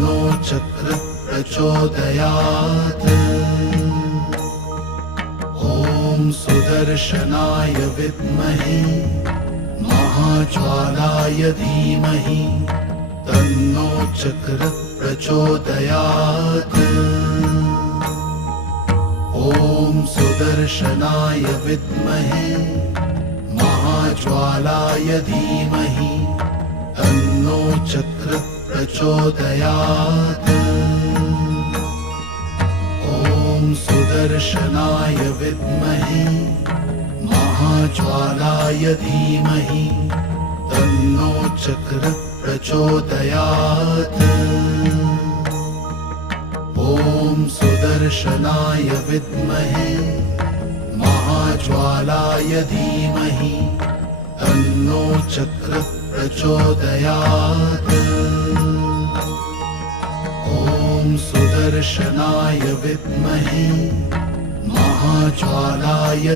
तन्नो चक्र प्रचोदयात्। ॐ सुदर्शनाय विद्महे महाज्वालाय धीमहि तन्नो चक्र प्रचोदयात्। ॐ सुदर्शनाय विद्महे महाज्वालाय धीमहि तन्नो चक्र प्रचोदयात्। ॐ सुदर्शनाय विद्महे महाज्वालाय धीमहि तन्नो चक्र प्रचोदयात्। ॐ सुदर्शनाय विद्महे महाज्वालाय धीमहि तन्नो चक्र प्रचोदयात्। ॐ सुदर्शनाय विद्महे महाज्वालाय